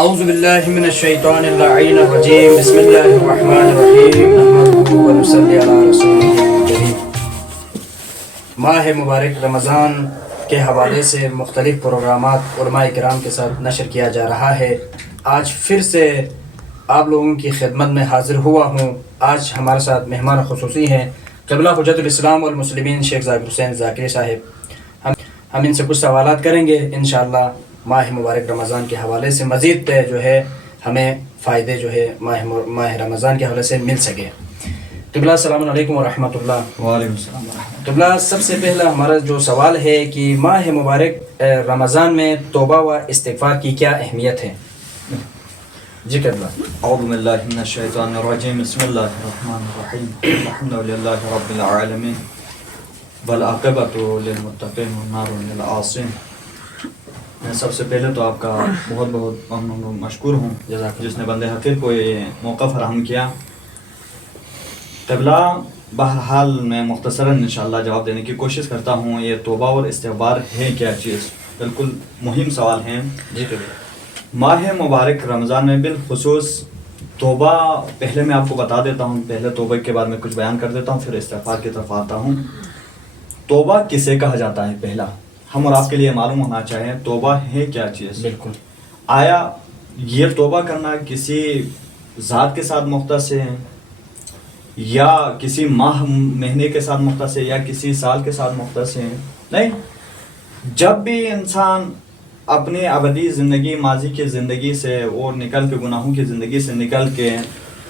اعوذ باللہ من الشیطان اللعین الرجیم بسم اللہ الرحمن الرحیم نحمدہ ونصلی علی رسولہ الکریم۔ ماہ مبارک رمضان کے حوالے سے مختلف پروگرامات علماء کرام کے ساتھ نشر کیا جا رہا ہے۔ آج پھر سے آپ لوگوں کی خدمت میں حاضر ہوا ہوں۔ آج ہمارے ساتھ مہمان خصوصی ہیں قبلہ حجت الاسلام والمسلمین شیخ ذاکر حسین ذاکری صاحب۔ ہم ان سے کچھ سوالات کریں گے انشاءاللہ ماہ مبارک رمضان کے حوالے سے، مزید جو ہے ہمیں فائدے جو ہے ماہ رمضان کے حوالے سے مل سکے۔ قبلہ السلام علیکم ورحمۃ اللہ۔ وعلیکم السلام ورحمۃ قبلہ سب سے پہلا ہمارا جو سوال ہے کہ ماہ مبارک رمضان میں توبہ و استغفار کی کیا اہمیت ہے؟ جی قبلہ۔ اعوذ باللہ من الشیطان الرجیم بسم اللہ الرحمن الرحیم الحمد للہ رب العالمین والعاقبۃ للمتقین والنار للعاصین۔ میں سب سے پہلے تو آپ کا بہت بہت مشکور ہوں جس نے بندے حقیق کو یہ موقع فراہم کیا۔ قبلہ بہرحال میں مختصراً انشاءاللہ جواب دینے کی کوشش کرتا ہوں۔ یہ توبہ اور استغفار ہے کیا چیز؟ بالکل مہم سوال ہیں۔ جی قبلہ۔ ماہ مبارک رمضان میں بالخصوص توبہ، پہلے میں آپ کو بتا دیتا ہوں، پہلے توبہ کے بارے میں کچھ بیان کر دیتا ہوں، پھر استغفار کی طرف آتا ہوں۔ توبہ کسے کہا جاتا ہے؟ پہلا ہم اور آپ کے لیے معلوم ہونا چاہیے توبہ ہے کیا چیز۔ بالکل۔ آیا یہ توبہ کرنا کسی ذات کے ساتھ مختص ہے، یا کسی ماہ مہینے کے ساتھ مختص ہے، یا کسی سال کے ساتھ مختص ہے؟ نہیں، جب بھی انسان اپنی ابدی زندگی، ماضی کی زندگی سے اور نکل کے، گناہوں کی زندگی سے نکل کے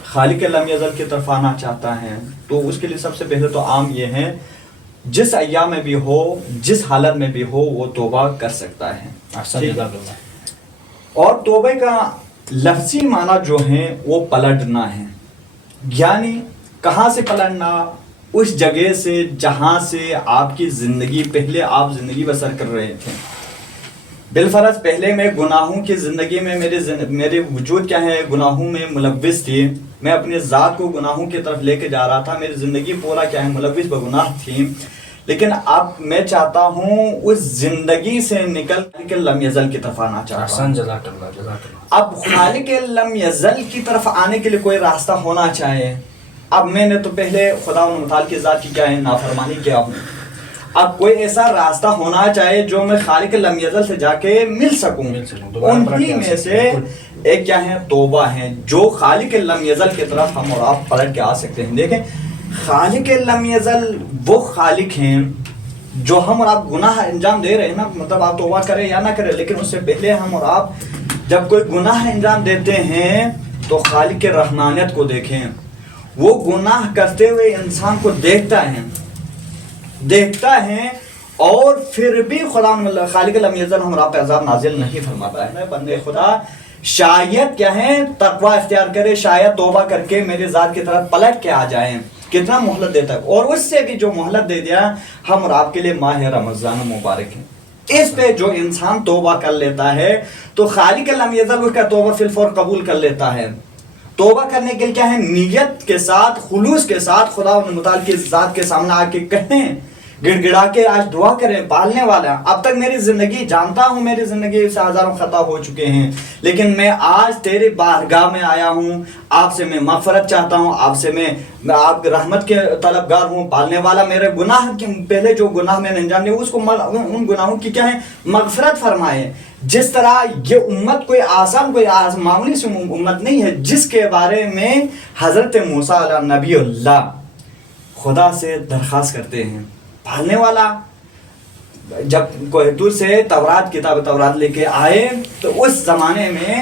خالق لم یزل کی طرف آنا چاہتا ہے، تو اس کے لیے سب سے پہلے تو عام یہ ہے جس ایام میں بھی ہو، جس حالت میں بھی ہو، وہ توبہ کر سکتا ہے۔ اور توبہ کا لفظی معنی جو ہے وہ پلٹنا ہے، یعنی کہاں سے پلٹنا؟ اس جگہ سے جہاں سے آپ کی زندگی، پہلے آپ زندگی بسر کر رہے تھے۔ بالفرض پہلے میں گناہوں کی زندگی میں میرے وجود کیا ہے، گناہوں میں ملوث تھی، میں اپنی ذات کو گناہوں کی طرف لے کے جا رہا تھا، میری زندگی پورا کیا ہے، ملوث بگناہ تھی۔ لیکن اب میں چاہتا ہوں اس زندگی سے نکل کے لم یزل کی طرف آنا چاہتا ہوں۔ جزاک اللہ جزاک اللہ۔ اب خالق لم یزل کی طرف آنے کے لیے کوئی راستہ ہونا چاہیے۔ اب میں نے تو پہلے خدا و متعال کی ذات کی کیا ہے، نافرمانی کیا ہوں، اب کوئی ایسا راستہ ہونا چاہیے جو میں خالق لم یزل سے جا کے مل سکوں۔ انہی میں سے ایک کیا ہے، توبہ ہے، جو خالق لم یزل کی طرف ہم اور آپ پلٹ کے آ سکتے ہیں۔ دیکھیں، خالق لم یزل وہ خالق ہیں جو ہم اور آپ گناہ انجام دے رہے ہیں نا، مطلب آپ توبہ کریں یا نہ کریں، لیکن اس سے پہلے ہم اور آپ جب کوئی گناہ انجام دیتے ہیں تو خالق رحمانیت کو دیکھیں۔ وہ گناہ کرتے ہوئے انسان کو دیکھتا ہے اور پھر بھی خدا خالق لم یزل ہم اور آپ پہ عذاب نازل نہیں فرماتا ہے۔ بندے خدا شاید کیا ہے، تقوی اختیار کرے، شاید توبہ کر کے میری ذات کی طرف پلٹ کے آ جائیں، کتنا مہلت دیتا ہے، اور اس سے بھی جو مہلت دے دیا ہم اور آپ کے لیے ماہ رمضان مبارک ہے۔ اس پہ جو انسان توبہ کر لیتا ہے تو خالق لم یزل اس کا توبہ فی الفور قبول کر لیتا ہے۔ توبہ کرنے کے لیے کیا ہے، نیت کے ساتھ، خلوص کے ساتھ خدا متعال کی ذات کے سامنے آ کے کہیں، گڑ گڑا کے آج دعا کریں، پالنے والا اب تک میری زندگی، جانتا ہوں میری زندگی سے ہزاروں خطا ہو چکے ہیں، لیکن میں آج تیرے بارگاہ میں آیا ہوں، آپ سے میں مغفرت چاہتا ہوں، آپ سے میں آپ رحمت کے طلبگار ہوں، پالنے والا میرے گناہ کے پہلے جو گناہ میں نے انجام دیا اس کو، ان گناہوں کی کیا ہے، مغفرت فرمائے۔ جس طرح یہ امت کوئی آسان، کوئی معمولی سی امت نہیں ہے، جس کے بارے میں حضرت موسیٰ علیہ نبی اللہ خدا سے درخواست کرتے ہیں، پالنے والا جب کوہ طور سے تورات، کتاب تورات لے کے آئے تو اس زمانے میں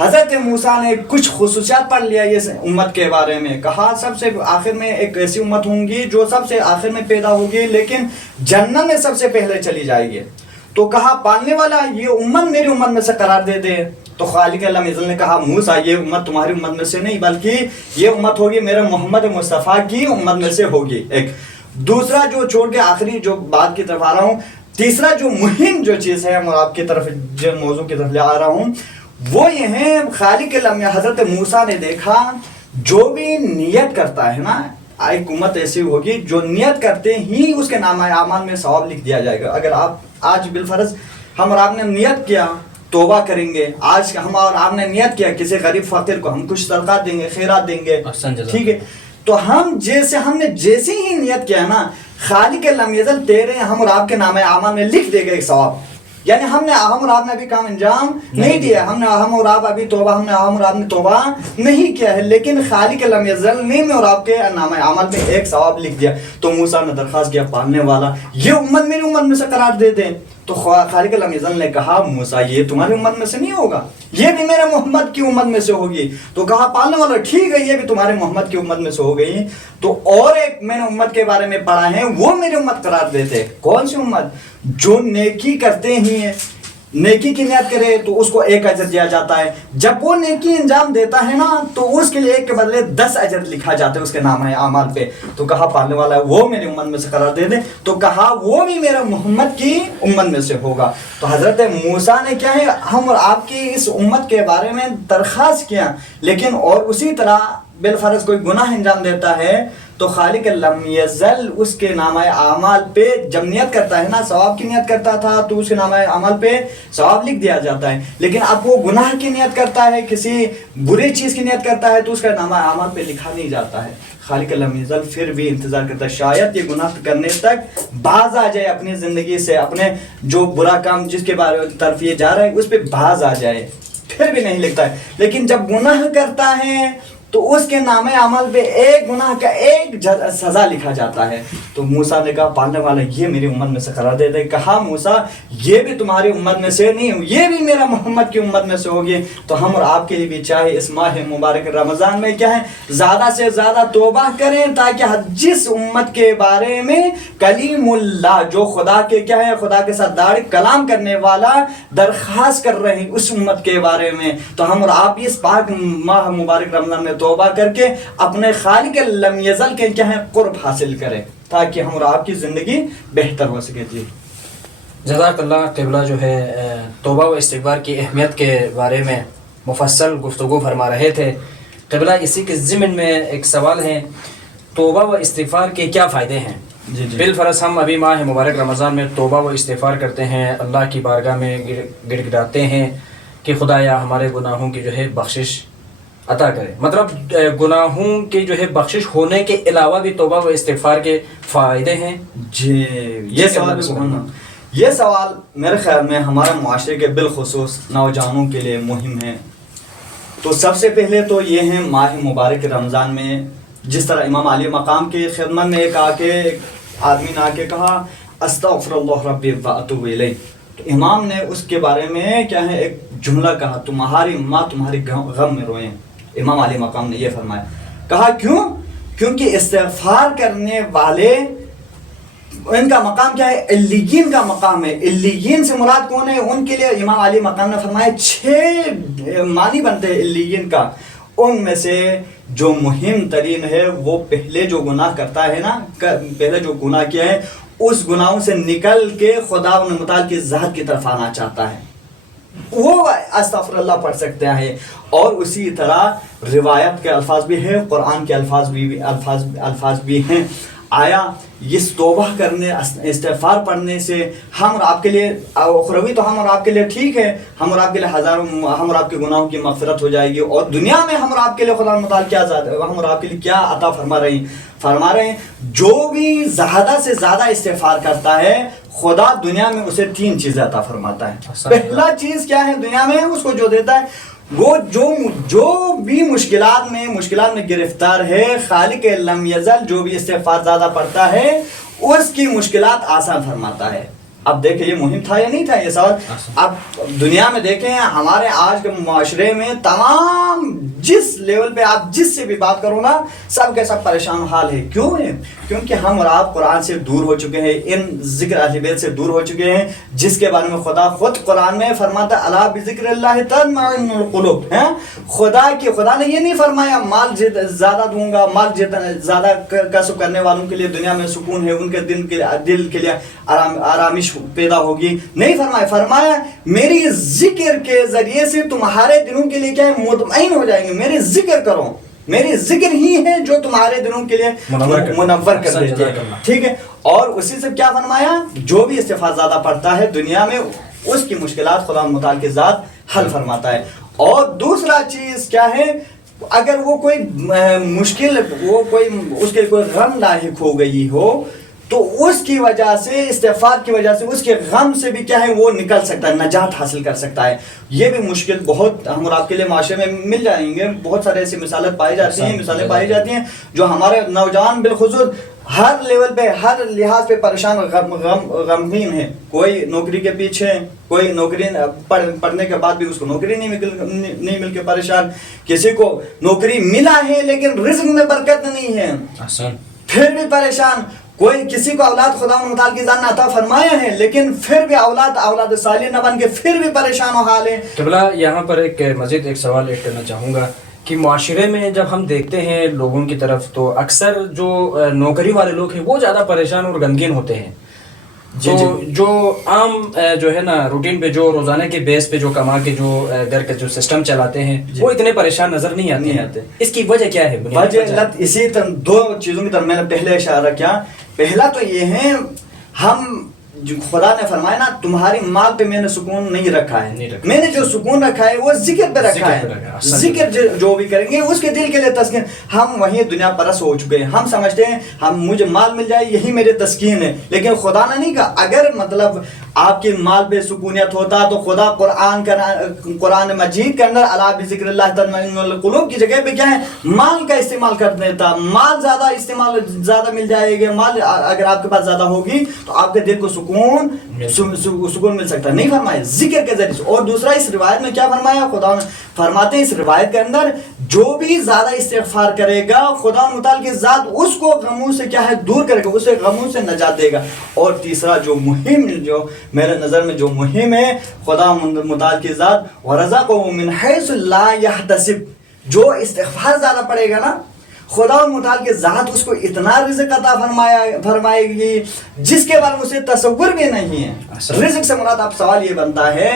حضرت موسیٰ نے کچھ خصوصیات پڑھ لیا یہ امت کے بارے میں، کہا سب سے آخر میں ایک ایسی امت ہوں گی جو سب سے آخر میں پیدا ہوگی لیکن جنت میں سب سے پہلے چلی جائے گی، تو کہا پالنے والا یہ امت میری امت میں سے قرار دے دے، تو خالق لم یزل نے کہا موسیٰ یہ امت تمہاری امت میں سے نہیں بلکہ یہ امت ہوگی میرے محمد مصطفیٰ کی امت میں سے ہوگی۔ ایک دوسرا جو چھوڑ کے آخری جو بات کی طرف آ رہا ہوں، تیسرا جو مہم جو چیز ہے اور آپ کی طرف جو موضوع کی طرف لے آ رہا ہوں وہ یہ ہے، خالق لم حضرت موسیٰ نے دیکھا جو بھی نیت کرتا ہے نا، ایک امت ایسی ہوگی جو نیت کرتے ہی اس کے نامہ اعمال میں ثواب لکھ دیا جائے گا۔ اگر آپ آج بالفرض ہم اور آپ نے نیت کیا توبہ کریں گے. آج ہم اور آپ نے نیت کیا کسی غریب فقیر کو ہم کچھ صدقات دیں گے, خیرات دیں گے, ٹھیک ہے, تو ہم نے جیسے ہی نیت کیا نا, خالق لم یزل تیرے ہم اور آپ کے نام اعمال میں لکھ دے گا ایک ثواب. یعنی ہم اور آپ نے ابھی کام انجام نہیں دیا, ہم اور آپ ابھی توبہ ہم اور آپ نے توبہ نہیں کیا ہے, لیکن خالق لم یزل نے میں اور آپ کے نام اعمال میں ایک ثواب لکھ دیا. تو موسیٰ نے درخواست کیا پالنے والا یہ امت میری امت میں سے قرار دے دیں. تو خالق لم یزل نے کہا موسیٰ یہ تمہاری امت میں سے نہیں ہوگا, یہ بھی میرے محمد کی امت میں سے ہوگی. تو کہا پالنے والا ٹھیک ہے یہ بھی تمہارے محمد کی امت میں سے ہو گئی. تو اور ایک میں نے امت کے بارے میں پڑھا ہے وہ میری امت قرار دیتے. کون سی امت؟ جو نیکی کرتے ہی ہیں, نیکی کی نیت کرے تو اس کو 1 اجر دیا جاتا ہے. جب وہ نیکی انجام دیتا ہے نا تو اس کے لیے 1 کے بدلے 10 اجر لکھا جاتا ہے اس کے نام ہے اعمال پہ. تو کہا پالنے والا ہے وہ میری امت میں سے قرار دے دے. تو کہا وہ بھی میرا محمد کی امت میں سے ہوگا. تو حضرت موسیٰ نے کیا ہے ہم اور آپ کی اس امت کے بارے میں درخواست کیا, لیکن اور اسی طرح بالفرض کوئی گناہ انجام دیتا ہے تو خالق لم یزل اس کے نامہ اعمال پہ جب نیت کرتا ہے نا, ثواب کی نیت کرتا تھا تو اس کے نامہ اعمال پہ ثواب لکھ دیا جاتا ہے. لیکن اب وہ گناہ کی نیت کرتا ہے, کسی بری چیز کی نیت کرتا ہے تو اس کا نامہ اعمال پہ لکھا نہیں جاتا ہے. خالق لم یزل پھر بھی انتظار کرتا ہے شاید یہ گناہ کرنے تک باز آ جائے اپنی زندگی سے, اپنے جو برا کام جس کے بارے طرف یہ جا رہا ہے اس پہ باز آ جائے, پھر بھی نہیں لکھتا ہے. لیکن جب گناہ کرتا ہے تو اس کے نام عمل پہ ایک گناہ کا 1 سزا لکھا جاتا ہے. تو موسیٰ نے کہا پالنے والا یہ میری امت میں سے قرار دے دے. کہا موسیٰ یہ بھی تمہاری امت میں سے نہیں, یہ بھی میرا محمد کی امت میں سے ہوگی. تو ہم اور آپ کے لیے بھی چاہے اس ماہ مبارک رمضان میں کیا ہے زیادہ سے زیادہ توبہ کریں, تاکہ جس امت کے بارے میں کلیم اللہ جو خدا کے کیا ہے خدا کے ساتھ داڑھی کلام کرنے والا درخواست کر رہے ہیں اس امت کے بارے میں, تو ہم اور آپ اس پاک ماہ مبارک رمضان میں توبہ کر کے اپنے خالق لم یزل کے کیا ہے قرب حاصل کریں, تاکہ ہم اور آپ کی زندگی بہتر ہو سکے. جی جزاک اللہ. قبلہ جو ہے توبہ و استغفار کی اہمیت کے بارے میں مفصل گفتگو فرما رہے تھے. قبلہ اسی کے ضمن میں ایک سوال ہے, توبہ و استغفار کے کیا فائدے ہیں؟ جی بالفرض ہم ابھی ماہ مبارک رمضان میں توبہ و استغفار کرتے ہیں, اللہ کی بارگاہ میں گڑ گڑاتے ہیں کہ خدایا ہمارے گناہوں کی جو ہے بخشش عطا کرے. مطلب گناہوں کے جو ہے بخشش ہونے کے علاوہ بھی توبہ و استغفار کے فائدے ہیں. جی یہ سوال میرے خیال میں ہمارے معاشرے کے بالخصوص نوجوانوں کے لیے مہم ہے. تو سب سے پہلے تو یہ ہے ماہ مبارک رمضان میں جس طرح امام علی مقام کی خدمت میں ایک آدمی نے آ کے کہا استغفر اللہ ربی واتوب الیہ, تو امام نے اس کے بارے میں کیا ہے ایک جملہ کہا تمہاری ماں تمہاری غم میں روئیں. امام علی مقام نے یہ فرمایا, کہا کیوں؟ کیونکہ استغفار کرنے والے ان کا مقام کیا ہے علیین کا مقام ہے. علیین سے مراد کون ہے؟ ان کے لیے امام علی مقام نے فرمایا 6 معنی بنتے ہیں علیین کا. ان میں سے جو مہم ترین ہے وہ پہلے جو گناہ کرتا ہے نا, پہلے جو گناہ کیا ہے اس گناہوں سے نکل کے خدا و متعال کی ذات کی طرف آنا چاہتا ہے, وہ استغفر اللہ پڑھ سکتے ہیں. اور اسی طرح روایت کے الفاظ بھی ہیں, قرآن کے الفاظ بھی ہیں. آیا اس توبہ کرنے استغفار پڑھنے سے ہم اور آپ کے لیے اخروی تو ہم اور آپ کے لیے ٹھیک ہے, ہم اور آپ کے لیے ہم اور آپ کے گناہوں کی مغفرت ہو جائے گی, اور دنیا میں ہم اور آپ کے لیے خدا متعال کیا ہم اور آپ کے لیے کیا عطا فرما رہے ہیں جو بھی زیادہ سے زیادہ استغفار کرتا ہے خدا دنیا میں اسے 3 چیزیں عطا فرماتا ہے. پہلا چیز کیا ہے دنیا میں اس کو جو دیتا ہے وہ جو بھی مشکلات میں گرفتار ہے, خالق لم یزل جو بھی استغفار زیادہ پڑھتا ہے اس کی مشکلات آسان فرماتا ہے. اب دیکھیں یہ مہم تھا یا نہیں تھا یہ سوال. اب دنیا میں دیکھیں ہمارے آج کے معاشرے میں تمام جس لیول پہ آپ جس سے بھی بات کرو نا سب کے سب پریشان حال ہے. کیوں ہے؟ کیونکہ ہم اور آپ قرآن سے دور ہو چکے ہیں, ان ذکر اہل بیت سے دور ہو چکے ہیں جس کے بارے میں خدا خود قرآن میں فرماتا ہے الا بذکر اللہ تطمئن القلوب. خدا نے یہ نہیں فرمایا مال زیادہ دوں گا, مال زیادہ کسب کرنے والوں کے لیے دنیا میں سکون ہے, ان کے دل کے لیے آرامش پیدا ہوگی. نہیں فرمایا میری ذکر کے ذریعے سے تمہارے دلوں کے لیے کیا ہے مطمئن ہو جائیں گے. میری ذکر کرو, میری ذکر ہی ہے جو تمہارے دلوں کے لیے منور کر دیتی ہے. ٹھیک ہے. اور اسی سے کیا فرمایا جو بھی استغفار زیادہ پڑھتا ہے دنیا میں اس کی مشکلات خدا متعال کی ذات حل فرماتا ہے. اور دوسرا چیز کیا ہے، اگر وہ کوئی مشکل، وہ کوئی اس کے کوئی غم لاحق ہو گئی ہو تو اس کی وجہ سے، استغفار کی وجہ سے اس کے غم سے بھی کیا ہے وہ نکل سکتا ہے، نجات حاصل کر سکتا ہے. یہ بھی مشکل بہت ہم اور آپ کے لیے معاشرے میں مل جائیں گے. بہت سارے ایسی مثالیں پائی جاتی ہیں جو ہمارے نوجوان بالخصوص ہر لیول پہ، ہر لحاظ پہ پریشان غمگین ہے. کوئی نوکری کے پیچھے، کوئی نوکری پڑھنے کے بعد بھی اس کو نوکری نہیں مل کے پریشان، کسی کو نوکری ملا ہے لیکن رزق میں برکت نہیں ہے پھر بھی پریشان، کوئی کسی کو اولاد خدا متعال کی ذات نے عطا فرمایا ہے لیکن پھر بھی اولاد صالح نہ بن کے پھر بھی پریشان و حال ہے. قبلہ یہاں پر مزید ایک سوال ایڈ کرنا چاہوں گا کہ معاشرے میں جب ہم دیکھتے ہیں لوگوں کی طرف تو اکثر جو نوکری والے لوگ ہیں وہ زیادہ پریشان اور غمگین ہوتے ہیں. جو عام جو ہے نا روٹین پہ جو روزانہ کے بیس پہ جو کما کے جو گھر کا جو سسٹم چلاتے ہیں وہ اتنے پریشان نظر نہیں آتے. اس کی وجہ کیا ہے؟ وجہ اسی طرح دو چیزوں کی طرف میں نے پہلے اشارہ کیا. پہلا تو یہ ہے، ہم خدا نے فرمایا نا تمہاری مال پہ میں نے سکون نہیں رکھا ہے، میں نے جو سکون رکھا ہے وہ ذکر پہ رکھا ہے. ذکر جو بھی کریں گے اس کے دل کے لیے تسکین. ہم وہیں دنیا پرست ہو چکے ہیں، ہم سمجھتے ہیں مجھے مال مل جائے یہی میرے تسکین ہے، لیکن خدا نے نہیں کہا. اگر مطلب آپ کی مال پہ سکونیت ہوتا تو خدا قرآن مجید کے اندر الا بذکر اللہ تطمئن القلوب کی جگہ پہ کیا ہے مال کا استعمال کر دیتا. مال زیادہ مل جائے گا، مال اگر آپ کے پاس زیادہ ہوگی تو آپ کے دل کو سکون مل سکتا. نہیں فرمایا ذکر کے ذریعے سے. اور دوسرا اس روایت میں کیا فرمایا، خدا فرماتے ہیں اس روایت کے اندر جو بھی زیادہ استغفار کرے گا خدا متعال کی ذات اس کو غموں سے کیا ہے دور کرے گا، اسے غموں سے نجات دے گا. اور تیسرا جو میرے نظر میں جو مہم ہے، خدا متعال کی ذات وَرَزَقَهُ مِنْ حَيْثُ لَا يَحْتَسِبُ، جو استغفار زیادہ پڑے گا نا خدا متعال کی ذات اس کو اتنا رزق عطا فرمائے گی جس کے بارے میں اسے تصور بھی نہیں ہے. رزق سے مراد اب سوال یہ بنتا ہے،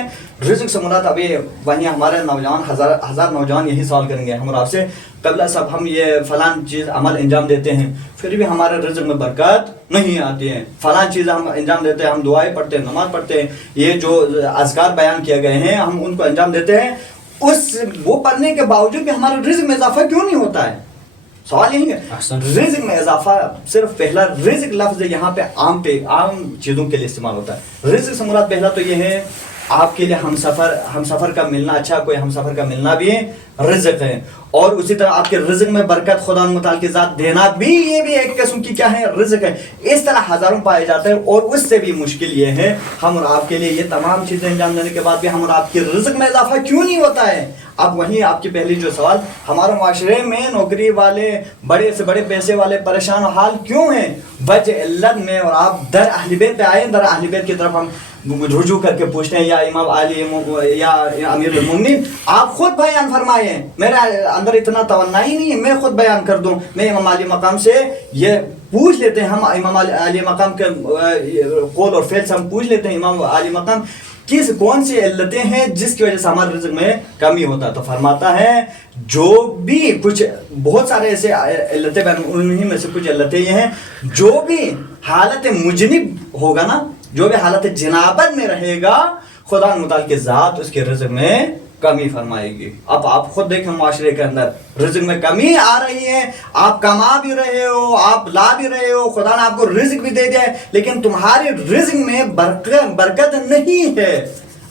رزق سے مراد ابھی وہیں ہمارے نوجوان ہزار نوجوان یہی سوال کریں گے ہم اور آپ سے، قبلہ صاحب ہم یہ فلان چیز عمل انجام دیتے ہیں پھر بھی ہمارے رزق میں برکت نہیں آتی ہے. فلان چیز ہم انجام دیتے ہیں، ہم دعائیں پڑھتے ہیں، نماز پڑھتے ہیں، یہ جو اذکار بیان کیے گئے ہیں ہم ان کو انجام دیتے ہیں، وہ پڑھنے کے باوجود بھی ہمارے رزق میں اضافہ کیوں نہیں ہوتا ہے؟ سوال یہی ہے. رزق میں اضافہ صرف پہلا رزق لفظ یہاں پہ عام چیزوں کے لیے استعمال ہوتا ہے. رزق سے مراد پہلا تو یہ ہے آپ کے لیے ہم سفر کا ملنا، اچھا کوئی ہم سفر کا ملنا بھی رزق ہے. اور اسی طرح آپ کے رزق میں برکت خدا متعال کی ذات دینا بھی، یہ بھی ایک قسم کی کیا ہے رزق ہے. اس طرح ہزاروں پائے جاتے ہیں. اور اس سے بھی مشکل یہ ہے ہم اور آپ کے لیے یہ تمام چیزیں انجام دینے کے بعد بھی ہم اور آپ کے رزق میں اضافہ کیوں نہیں ہوتا ہے. اب وہیں آپ کی پہلی جو سوال، ہمارے معاشرے میں نوکری والے بڑے سے بڑے پیسے والے پریشان و حال کیوں ہیں؟ وجہ علت میں، اور آپ در اہل بیت پہ آئے، در اہل بیت کی طرف ہم رجوع کر کے پوچھتے ہیں یا امام علی یا امیر المومنین آپ خود بیان فرمائیں. میرے اندر اتنا توانائی نہیں ہے میں خود بیان کر دوں. میں امام علی مقام سے یہ پوچھ لیتے ہیں، ہم امام علی مقام کے قول اور فعل سے ہم پوچھ لیتے ہیں امام علی مقام کون سی علتیں ہیں جس کی وجہ سے ہمارے رزق میں کمی ہوتا ہے. تو فرماتا ہے جو بھی کچھ بہت سارے ایسے علتیں، انہیں میں سے کچھ علتیں یہ ہیں جو بھی حالت مجنب ہوگا نا، جو بھی حالت جنابت میں رہے گا خدا متعال کی ذات اس کے رزق میں کمی فرمائے گی. اب آپ خود دیکھیں معاشرے کے اندر رزق میں کمی آ رہی ہے، آپ کما بھی رہے ہو، آپ لا بھی رہے ہو، خدا نے آپ کو رزق بھی دے دیا ہے، لیکن تمہارے رزق میں برکت نہیں ہے،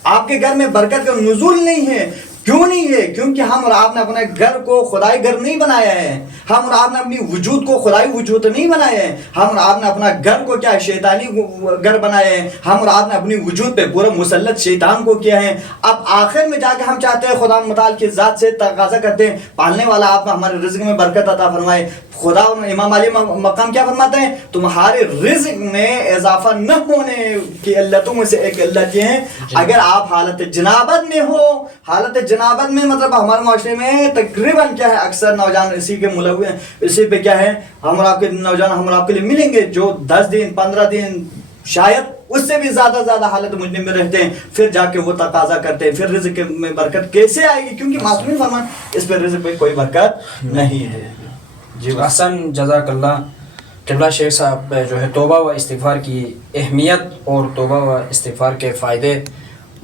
آپ کے گھر میں برکت کا نزول نہیں ہے. کیوں نہیں ہے؟ کیونکہ ہم اور آپ نے اپنے گھر کو خدائی گھر نہیں بنایا ہے، ہم اور آپ نے اپنی وجود کو خدائی وجود نہیں بنایا ہے، ہم اور آپ نے اپنا گھر کو کیا شیطانی گھر بنایا ہے، ہم اور آپ نے اپنی وجود پہ پورا مسلط شیطان کو کیا ہے. اب آخر میں جا کے ہم چاہتے ہیں خدا متعال کی ذات سے تقاضا کرتے ہیں پالنے والا آپ ہمارے رزق میں برکت عطا فرمائے. خدا امام علی مقام کیا فرماتے ہیں؟ تمہارے رزق میں اضافہ نہ ہونے کی علتوں میں سے ایک علت یہ ہے اگر آپ حالت جنابت میں ہو. حالت جنابت میں مطلب ہمارے معاشرے میں تقریباً کیا ہے اکثر نوجوان اسی کے ملوث ہیں، اسی پہ کیا ہے ہم اور آپ کے نوجوان ہم اور آپ کے لیے ملیں گے جو 10 دن 15 دن شاید اس سے بھی زیادہ حالت مجنب میں رہتے ہیں، پھر جا کے وہ تقاضا کرتے ہیں پھر رزق میں برکت کیسے آئے گی؟ کیونکہ معصومین فرمان اس پہ رزق میں کوئی برکت نہیں ہے. جی حسن، جزاک اللہ. قبلہ شیخ صاحب جو ہے توبہ و استغفار کی اہمیت اور توبہ و استغفار کے فائدے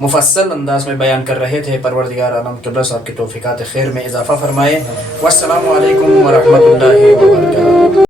مفصل انداز میں بیان کر رہے تھے. پروردگار عالم قبلہ صاحب کی توفیقات خیر میں اضافہ فرمائے. والسلام علیکم ورحمۃ اللہ وبرکاتہ.